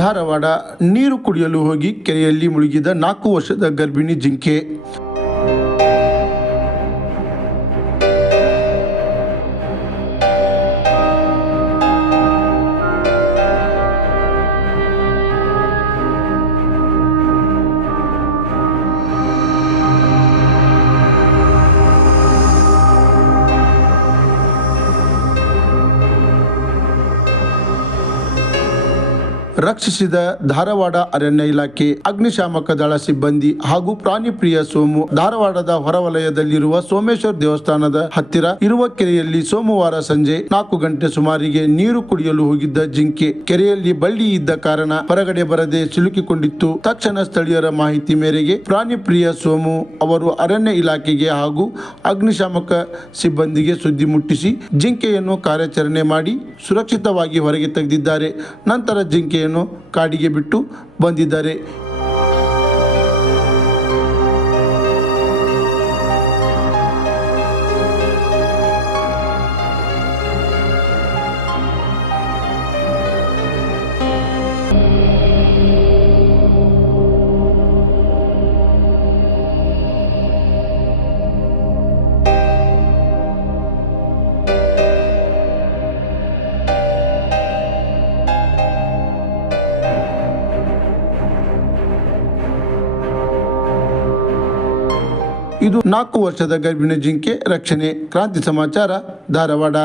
ಧಾರವಾಡ ನೀರು ಕುಡಿಯಲು ಹೋಗಿ ಕೆರೆಯಲ್ಲಿ ಮುಳುಗಿದ 4 ವರ್ಷದ ಗರ್ಭಿಣಿ ಜಿಂಕೆ. ರಕ್ಷಿಸಿದ ಧಾರವಾಡ ಅರಣ್ಯ ಇಲಾಖೆ, ಅಗ್ನಿಶಾಮಕ ದಳ ಸಿಬ್ಬಂದಿ ಹಾಗೂ ಪ್ರಾಣಿ ಪ್ರಿಯ ಸೋಮು. ಧಾರವಾಡದ ಹೊರವಲಯದಲ್ಲಿರುವ ಸೋಮೇಶ್ವರ ದೇವಸ್ಥಾನದ ಹತ್ತಿರ ಇರುವ ಕೆರೆಯಲ್ಲಿ ಸೋಮವಾರ ಸಂಜೆ 4 ಗಂಟೆ ಸುಮಾರಿಗೆ ನೀರು ಕುಡಿಯಲು ಹೋಗಿದ್ದ ಜಿಂಕೆ ಕೆರೆಯಲ್ಲಿ ಬಳ್ಳಿ ಇದ್ದ ಕಾರಣ ಹೊರಗಡೆ ಬರದೆ ಸಿಲುಕಿಕೊಂಡಿತ್ತು. ತಕ್ಷಣ ಸ್ಥಳೀಯರ ಮಾಹಿತಿ ಮೇರೆಗೆ ಪ್ರಾಣಿ ಪ್ರಿಯ ಸೋಮು ಅವರು ಅರಣ್ಯ ಇಲಾಖೆಗೆ ಹಾಗೂ ಅಗ್ನಿಶಾಮಕ ಸಿಬ್ಬಂದಿಗೆ ಸುದ್ದಿ ಮುಟ್ಟಿಸಿ ಜಿಂಕೆಯನ್ನು ಕಾರ್ಯಾಚರಣೆ ಮಾಡಿ ಸುರಕ್ಷಿತವಾಗಿ ಹೊರಗೆ ತೆಗೆದಿದ್ದಾರೆ. ನಂತರ ಜಿಂಕೆಯನ್ನು ಕಾಡಿಗೆ ಬಿಟ್ಟು ಬಂದಿದ್ದಾರೆ. ಇದು 4 ವರ್ಷದ ಗರ್ಭಿಣಿ ಜಿಂಕೆ ರಕ್ಷಣೆ. ಕ್ರಾಂತಿ ಸಮಾಚಾರ, ಧಾರವಾಡ.